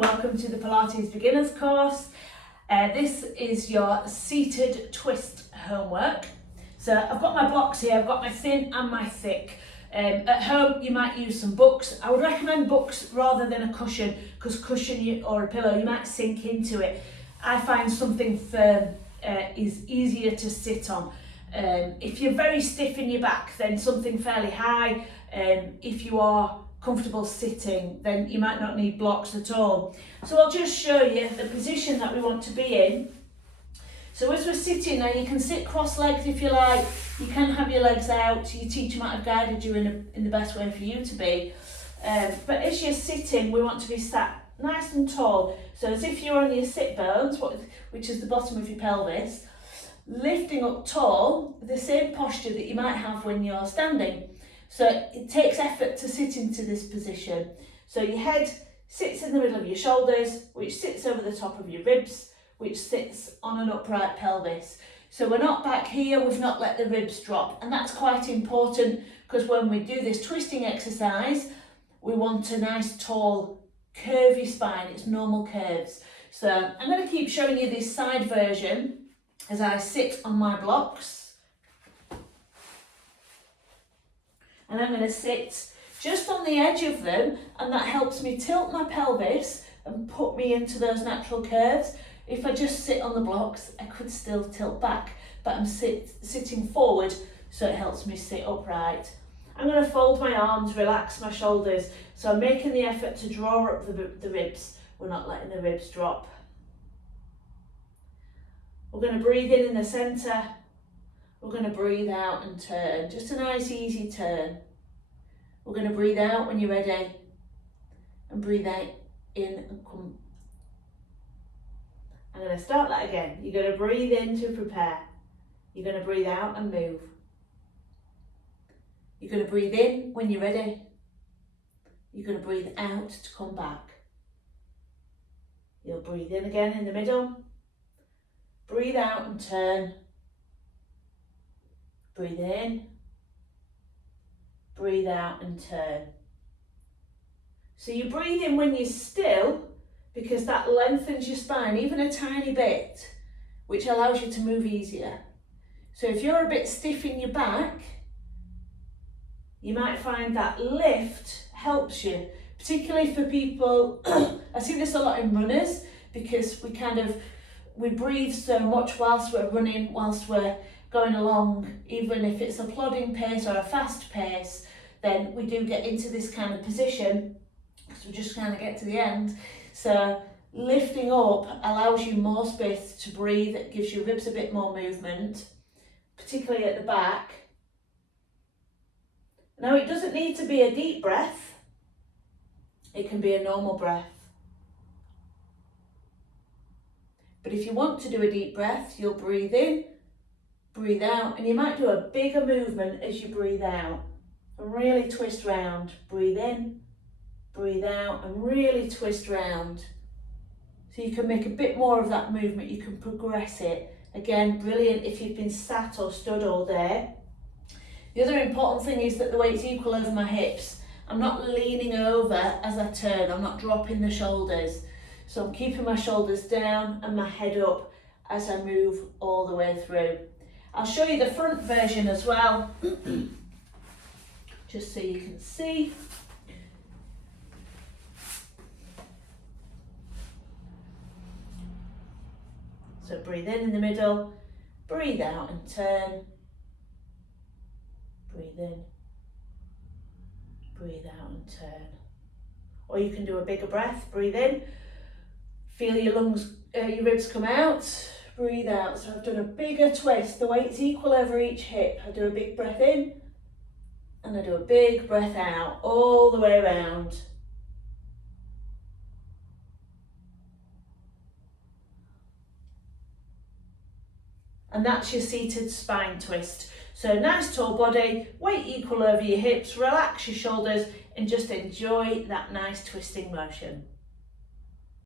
welcome to the Pilates Beginners course. This is your seated twist homework. So I've got my blocks here, I've got my thin and my thick. At home you might use some books. I would recommend books rather than a cushion, because cushion or a pillow you might sink into it. I find something firm is easier to sit on. If you're very stiff in your back, then something fairly high. If you are comfortable sitting, then you might not need blocks at all. So I'll just show you the position that we want to be in. So as we're sitting now, you can sit cross-legged if you like. You can have your legs out. Your teacher might have guided you in the best way for you to be. But as you're sitting, we want to be sat nice and tall. So as if you're on your sit bones, which is the bottom of your pelvis, lifting up tall, the same posture that you might have when you're standing. So it takes effort to sit into this position. So your head sits in the middle of your shoulders, which sits over the top of your ribs, which sits on an upright pelvis. So we're not back here, we've not let the ribs drop. And that's quite important, because when we do this twisting exercise, we want a nice tall curvy spine. It's normal curves. So I'm going to keep showing you this side version as I sit on my blocks. And I'm going to sit just on the edge of them, and that helps me tilt my pelvis and put me into those natural curves. If I just sit on the blocks, I could still tilt back, but I'm sitting forward, so it helps me sit upright. I'm going to fold my arms, relax my shoulders, so I'm making the effort to draw up the ribs. We're not letting the ribs drop. We're going to breathe in the centre. We're going to breathe out and turn, just a nice easy turn. We're going to breathe out when you're ready, and breathe out in and come. I'm going to start that again. You're going to breathe in to prepare. You're going to breathe out and move. You're going to breathe in when you're ready. You're going to breathe out to come back. You'll breathe in again in the middle. Breathe out and turn. Breathe in, breathe out and turn. So you breathe in when you're still, because that lengthens your spine even a tiny bit, which allows you to move easier. So if you're a bit stiff in your back, you might find that lift helps you, particularly for people, I see this a lot in runners, because we breathe so much whilst we're running, whilst we're going along. Even if it's a plodding pace or a fast pace, then we do get into this kind of position, because we just kind of get to the end. So lifting up allows you more space to breathe. It gives your ribs a bit more movement, particularly at the back. Now, it doesn't need to be a deep breath. It can be a normal breath. But if you want to do a deep breath, you'll breathe in, breathe out, and you might do a bigger movement as you breathe out. And really twist round. Breathe in, breathe out, and really twist round. So you can make a bit more of that movement, you can progress it. Again, brilliant if you've been sat or stood all day. The other important thing is that the weight's equal over my hips. I'm not leaning over as I turn, I'm not dropping the shoulders. So I'm keeping my shoulders down and my head up as I move all the way through. I'll show you the front version as well, just so you can see. So breathe in the middle, breathe out and turn. Breathe in, breathe out and turn. Or you can do a bigger breath, breathe in, feel your lungs, your ribs come out, breathe out. So I've done a bigger twist, the weight's equal over each hip. I do a big breath in, and I do a big breath out, all the way around. And that's your seated spine twist. So nice tall body, weight equal over your hips, relax your shoulders, and just enjoy that nice twisting motion.